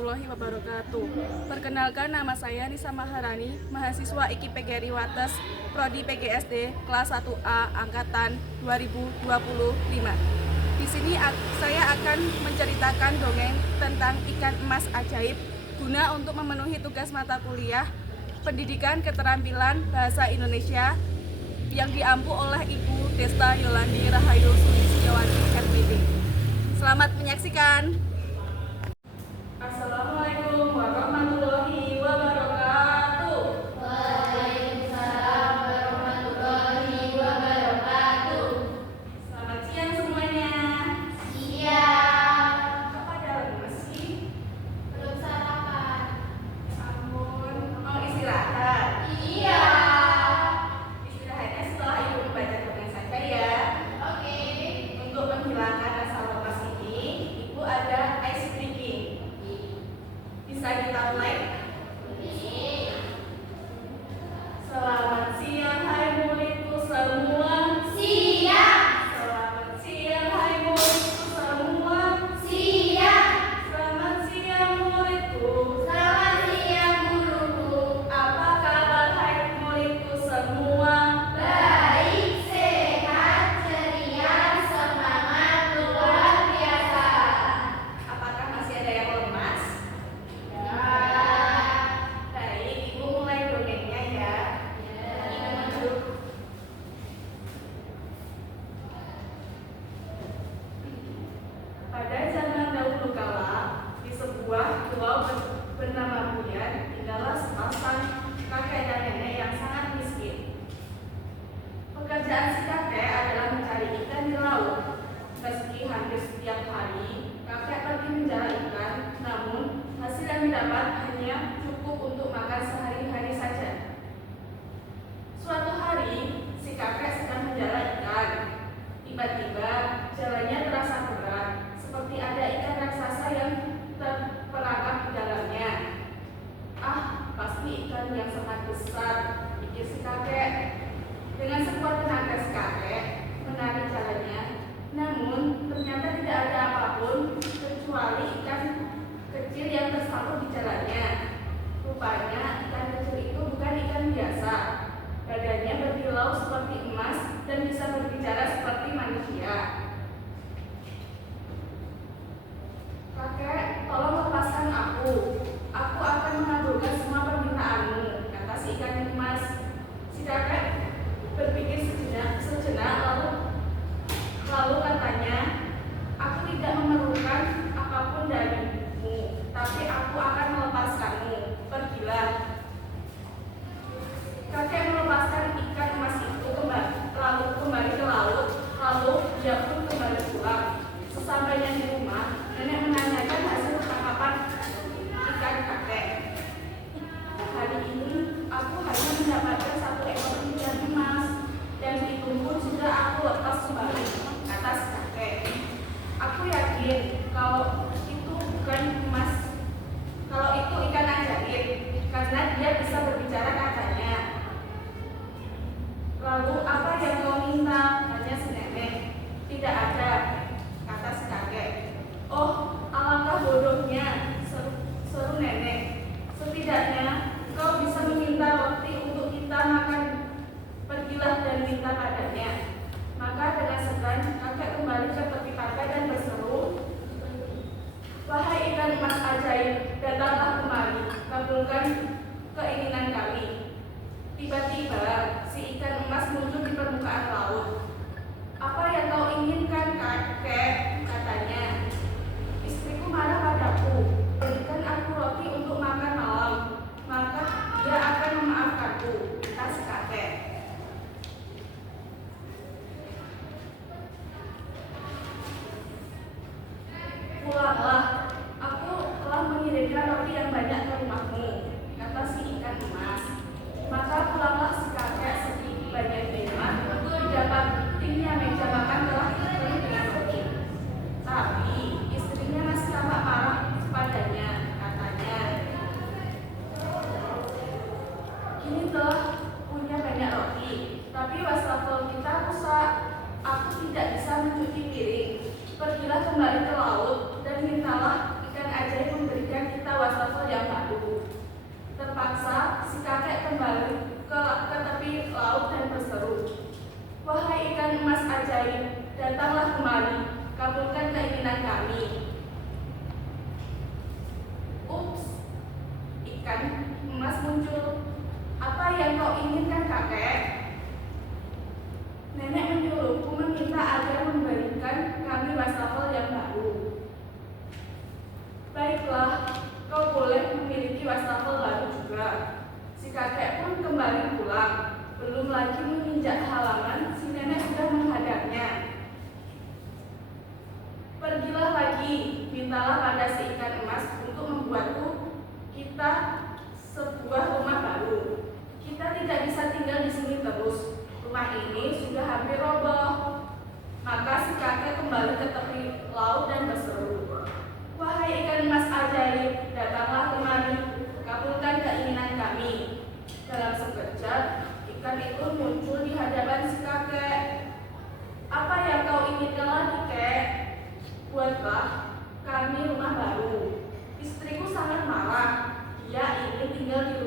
warahmatullahi wabarakatuh. Perkenalkan, nama saya Nisa Maharani, mahasiswa IKIP PGRI Wates, Prodi PGSD, kelas 1A, angkatan 2025. Di sini saya akan menceritakan dongeng tentang ikan emas ajaib guna untuk memenuhi tugas mata kuliah Pendidikan Keterampilan Bahasa Indonesia yang diampu oleh Ibu Desta Yolandi Rahayu Sulistiawati MPD. Selamat menyaksikan. Assalamualaikum warahmatullahi wabarakatuh. Waalaikumsalam warahmatullahi wabarakatuh. Selamat siang semuanya. Siang. Kok pada lemes sih? Belum sarapan. Ampun, mau istirahat? Iya. Istirahatnya setelah Ibu membaca dongeng saja ya. Oke. Untuk menghilangkan rasa lemas ini, Ibu ada ice breaking. Bisa kita mulai? Selamat siang hai muridku semua. Siang. Selamat siang hai muridku semua. Siang. Selamat siang muridku. Selamat siang guruku. Apa kabar hai muridku semua? Baik, sehat, ceria, semangat luar biasa. Apakah masih ada yang lemas? Ya. Baik, Ibu mulai dongengnya ya. Ibu duduk. Pada zaman dahulu kala, di sebuah pulau bernama Buyan, tinggallah sepasang kakek dan nenek yang sangat miskin. Pekerjaan si kakek adalah mencari ikan di laut. Meski hampir setiap hari kakek pergi menjala ikan, namun hasil yang didapat hanya cukup untuk makan sehari-hari saja. Suatu hari, si kakek sedang menjala ikan. Tiba-tiba jalannya terasa berat, seperti ada ikan raksasa yang terperangkap di dalamnya. Ah, pasti ikan yang sangat besar, pikir si kakek. Dengan sekuat tenaga si kakek menarik jalannya, namun ternyata tidak ada apapun kecuali ikan kecil yang tersangkut di jalannya. Rupanya ikan kecil itu bukan ikan biasa. Badannya berkilau seperti emas dan bisa berbicara seperti manusia. Kakek, tolong lepaskan aku. Aku akan mengabulkan semua permintaanmu, kata si ikan emas. Si kakek berpikir sejenak lalu katanya, aku tidak memerlukan apapun darimu, tapi aku akan melepaskanmu. Pergilah. Kakek melepaskan ikan emas itu lalu kembali ke laut, lalu dia pun kembali pulang. Sesampainya di rumah, nenek menanyakan hasil tangkapan ikan kakek. Hari ini aku hanya mendapatkan 1 ekor ikan emas, dan itu pun sudah aku lepas kembali, kata si kakek. Aku yakin kalau itu bukan emas, kalau itu ikan ajaib, karena dia bisa berbicara katanya. Lalu apa yang kau minta? Tanya si nenek. Tidak ada, kata si kakek. Oh, alangkah bodohnya, seru nenek. Setidaknya kau bisa meminta roti untuk kita makan. Pergilah dan minta padanya. Maka dengan segan kakek kembali ke tepi pantai dan berseru, wahai ikan emas ajaib, datanglah kemari, kabulkan keinginan kami. Tiba-tiba si ikan emas muncul di permukaan laut. Apa yang kau inginkan, kakek? Katanya. Istriku marah padaku. Berikan aku roti untuk makan malam, maka dia akan memaafkanku, kata si kakek. Pulanglah, aku telah mengirimkan roti yang banyak ke rumahmu, kata si ikan emas. Maka pulanglah si kakek sebanyak-banyaknya, didapatinya meja makan telah dipenuhi dengan roti. Tapi istrinya masih tampak marah padanya, katanya. Kini telah punya banyak roti, tapi wastafel kita rusak. Aku tidak bisa mencuci piring. Pergilah kembali ke laut dan mintalah ikan ajaib memberikan kita datanglah kemari, kabulkan keinginan kami. Ups, ikan emas muncul. Apa yang kau inginkan, kakek? Nenek menyuruhku meminta agar memberikan kami wastafel yang baru. Baiklah, kau boleh memiliki wastafel baru juga. Si kakek pun kembali pulang. Belum lagi menginjak halaman, si nenek sudah menghadapnya. Pergilah lagi, mintalah pada si ikan emas untuk membuatku kita sebuah rumah baru. Kita tidak bisa tinggal di sini terus. Rumah ini sudah hampir roboh. Maka si kakek kembali ke tepi laut dan berseru, "Wahai ikan emas ajaib, datanglah kemari, kabulkan keinginan kami." Dalam sekejap, ikan itu muncul di hadapan si kakek. "Apa yang kau inginkan lagi, kek?" "Buatlah kami rumah baru. Istriku sangat marah. Dia ingin tinggal di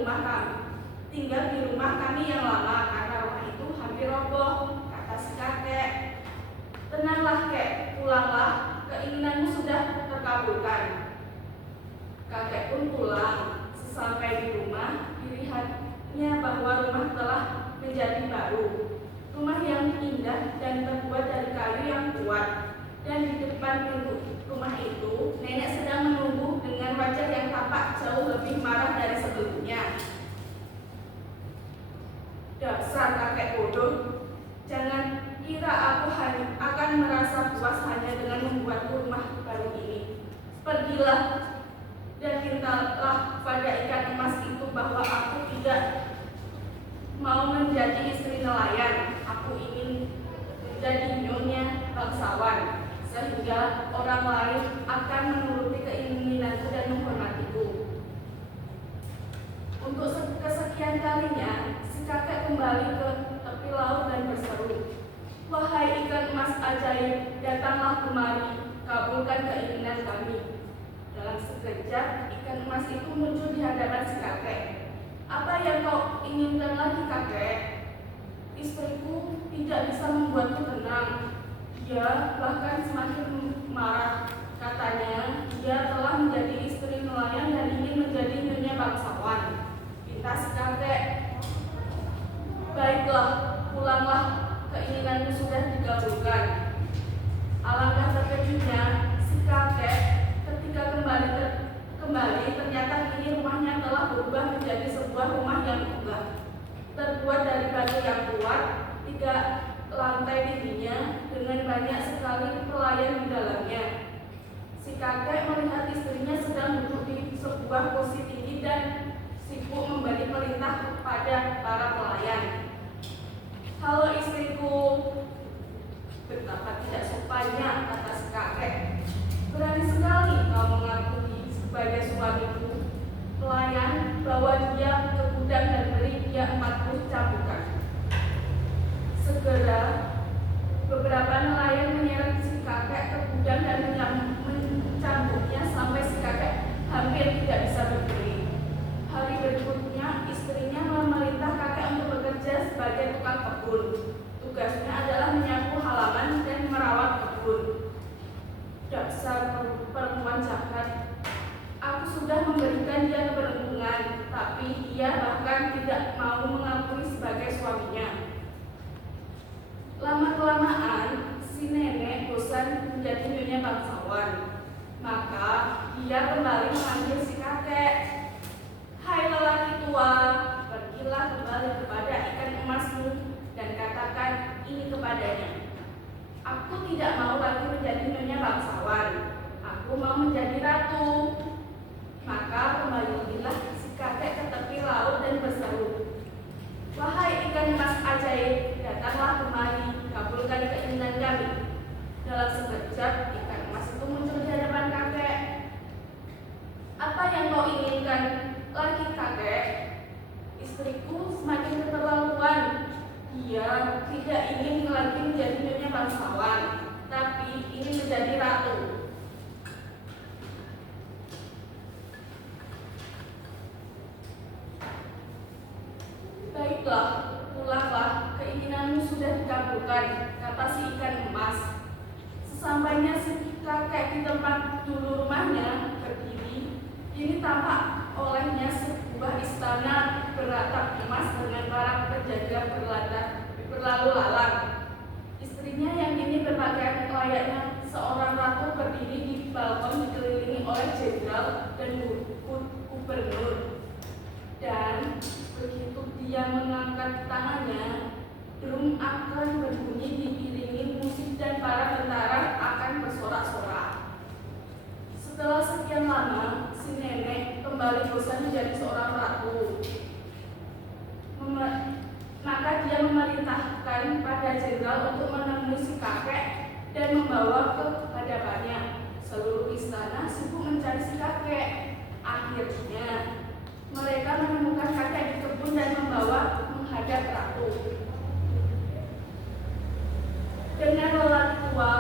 rumah kami yang lama karena rumah itu hampir roboh," kata si kakek. "Tenanglah, kek, pulanglah. Keinginanmu sudah terkabulkan." Kakek pun pulang. Sesampai di rumah, dilihatnya bahwa rumah telah menjadi baru. Rumah yang indah dan terbuat dari kayu yang kuat. Dan di depan pintu rumah itu, nenek sedang menunggu dengan wajah yang tampak jauh lebih marah dari sebelumnya. "Dasar kakek bodoh, jangan kira aku hanya akan merasa puas hanya dengan membuatku rumah baru ini. Pergilah dan mintalah pada ikan emas itu bahwa aku tidak mau menjadi istri nelayan. Aku ingin menjadi nyonya bangsawan, sehingga orang lain akan menuruti keinginanku dan menghormatiku." Untuk kesekian kalinya, si kakek kembali ke tepi laut dan berseru, "Wahai ikan emas ajaib, datanglah kemari, kabulkan keinginan kami." Dalam sekejap, ikan emas itu muncul di hadapan si kakek. "Apa yang kau inginkan lagi, kakek?" "Istriku tidak bisa membuatku tenang. Dia bahkan semakin marah. Katanya dia telah menjadi istri nelayan dan ingin menjadi nyonya bangsawan," pinta si kakek. "Baiklah, pulanglah. Keinginanmu sudah dikabulkan." Alangkah terkejutnya si kakek ketika kembali ternyata kini rumahnya telah berubah menjadi sebuah rumah yang megah, terbuat dari batu yang kuat, 3 lantai tingginya dengan banyak sekali pelayan di dalamnya. Si kakek melihat istrinya sedang duduk di sebuah kursi tinggi dan sibuk memberi perintah kepada para pelayan. "Halo istriku." "Betapa tidak sopannya," kata si kakek. "Berani sekali kau mengakui sebagai suamiku." Pelayan bawa dia ke gudang dan beri dia 40 cambukan. Segera beberapa nelayan menyeret si kakek ke gudang dan mencambuknya sampai si kakek hampir tidak bisa berdiri. Hari berikutnya, istrinya memerintah kakek untuk bekerja sebagai tukang kebun. Tugasnya adalah menyapu halaman dan merawat kebun. "Dasar perempuan jahat. Aku sudah memberikan dia keberuntungan, tapi dia bahkan tidak mau mengakui sebagai suaminya." Lama-kelamaan, si nenek bosan menjadi nyonya bangsawan. Maka dia kembali memanggil si kakek. "Hai lelaki tua, pergilah kembali kepada ikan emasmu dan katakan ini kepadanya. Aku tidak mau lagi menjadi nyonya bangsawan. Aku mau menjadi ratu." Maka kembalilah si kakek ke tepi laut dan berseru, "Wahai ikan emas ajaib, datanglah kemari, kabulkan keinginan kami." Dalam sekejap, ikan emas itu muncul di hadapan kakek. "Apa yang kau inginkan lagi, kakek?" "Istriku semakin keterlaluan. Dia tidak ingin lagi menjadi nyonya bangsawan, tapi ingin menjadi ratu." "Baiklah, pulanglah. Keinginanmu sudah dikabulkan," kata si ikan emas. Sesampainya si kakek di tempat dulu rumahnya berdiri, ini tampak olehnya sebuah istana beratap emas dengan para penjaga berlalu lalang. Istrinya yang kini berpakaian layaknya seorang ratu berdiri di balkon dikelilingi oleh jenderal dan gubernur. Dan begitu dia mengangkat tangannya, drum akan berbunyi diiringi musik dan para tentara akan bersorak-sorak. Setelah sekian lama, si nenek kembali bosan menjadi seorang ratu. Maka dia memerintahkan pada jenderal untuk menemui si kakek dan membawa ke hadapannya. Seluruh istana sibuk mencari si kakek. Akhirnya mereka menemukan kakek di kebun dan membawa menghadap ratu. Dengan lelaki tua,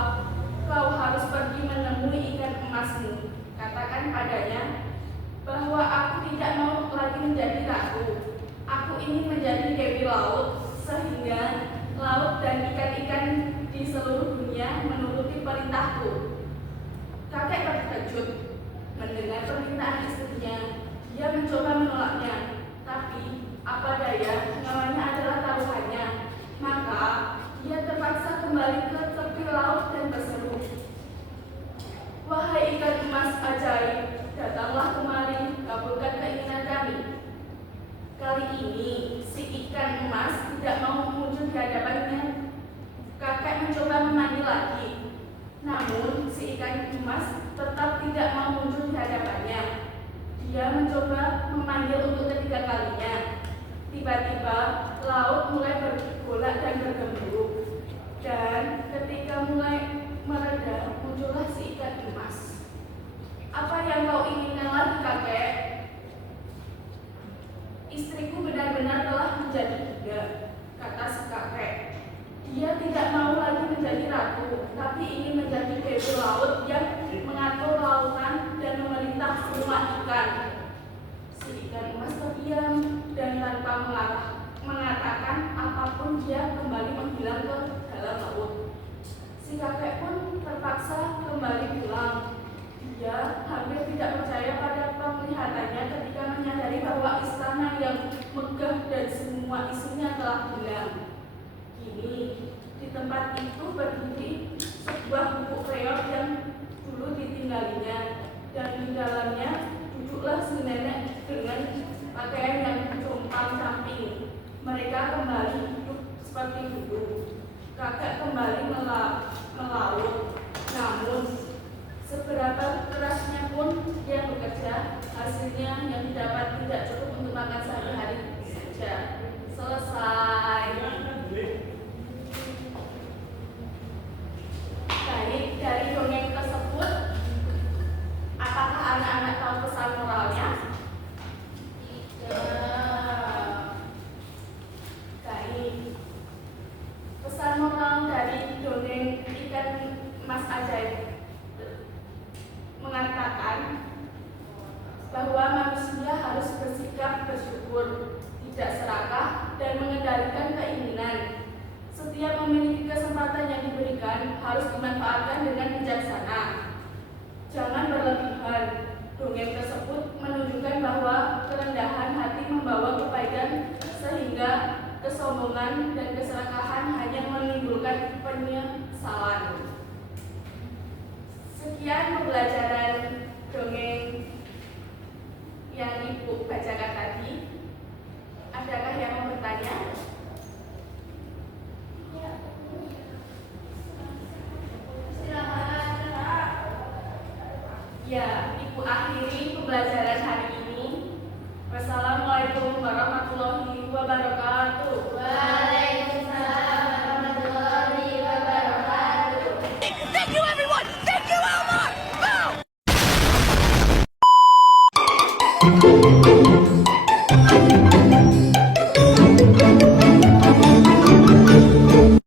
kau harus pergi menemui ikan emasmu. Katakan padanya bahwa aku tidak mau lagi menjadi ratu. Aku ingin menjadi dewi laut, sehingga laut dan ikan-ikan di seluruh dunia menuruti perintahku. Kakek terkejut mendengar permintaan istrinya. Dia mencoba menolaknya, tapi apa daya, nyawanya adalah taruhannya. Maka dia terpaksa kembali ke tepi laut dan berseru, "Wahai ikan emas ajaib, datanglah kemari, kabulkan keinginan kami." Kali ini si ikan emas tidak mau muncul di hadapannya. Kakek mencoba memanggil lagi, namun si ikan emas tetap tidak mau muncul di hadapannya. Dia mencoba memanggil untuk ketiga kalinya. Tiba-tiba laut mulai bergolak dan bergemuruh. Dan ketika mulai mereda, muncullah si ikan emas. "Apa yang kau inginkan lagi, kakek?" "Istriku benar-benar telah menjadi gila," kata si kakek. "Dia tidak mau lagi menjadi ratu, tapi ingin menjadi dewi laut yang mengatur lautan dan memerintah semua ikan." Si ikan emas terdiam dan tanpa mengatakan apapun dia kembali menghilang ke dalam laut. Si kakek pun terpaksa kembali pulang. Dia hampir tidak percaya pada penglihatannya ketika menyadari bahwa istana yang megah dan semua isinya telah hilang. Kini di tempat itu berdiri sebuah gubuk reor yang dulu ditinggalinya, dan di dalamnya duduklah si nenek dengan pakaian yang compang-camping. Mereka kembali hidup seperti dulu. Kakek kembali melaut, namun seberapa kerasnya pun dia bekerja, hasilnya yang didapat tidak cukup untuk makan sehari-hari saja. Selesai. Baik, dari dongeng tersebut, apakah anak-anak tahu pesan moralnya? Baik. Pesan moral dari dongeng ikan emas ajaib mengatakan bahwa manusia harus bersikap bersyukur, tidak serakah, dan mengendalikan keinginan. Setiap memiliki kesempatan yang diberikan harus dimanfaatkan dengan bijaksana. Jangan berlebihan. Dongeng tersebut menunjukkan bahwa kerendahan hati membawa kebaikan, sehingga kesombongan dan keserakahan hanya menimbulkan penyesalan. Sekian pembelajaran dongeng yang Ibu bacakan tadi. Adakah yang mau bertanya? Ya, Ibu akhiri pembelajaran